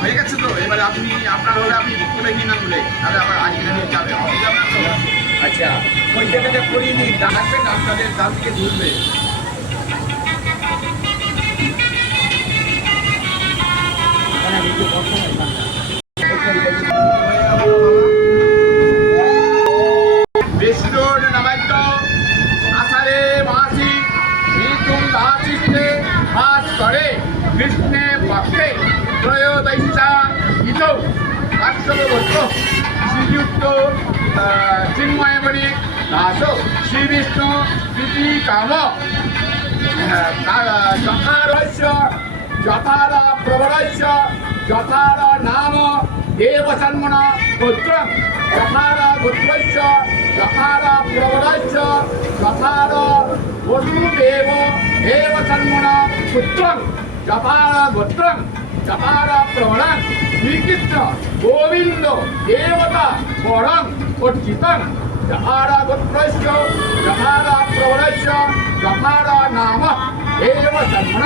হয়ে গেছে তো, এবারে আপনি আপনার হলে আপনি করে নিন না বলে, তাহলে আবার আজকে যাবে অসুবিধা না তো। আচ্ছা, ওই জায়গাটা করিয়ে নিন, ডাকবেন আপনাদের ডাল থেকে ঘুরবে। বিষ্ণুর নবাদ্য আষাঢ়ে মাসি মিথুন রাশিতে বাস করে কৃষ্ণে পক্ষে ত্রয়োদশা ইত কাশ্যপগোত্র শ্রীযুক্ত চিন্ময়মণি দাস শ্রীবিষ্ণু প্রীতি কাম যথারস্য যথার প্রবরস্য যথার নাম দেবসন্মন গোত্রম যথার গোত্রস্য যথার প্রবরস্য যথার বসুদেব দেবসন্মন পুত্রম যথার গোত্রম যথার প্রবরং শ্রীকৃষ্ণ গোবিন্দ দেবতা পরং অর্চিতং যথার গোত্রস্য যথার প্রবরস্য যথার নাম দেবসন্মন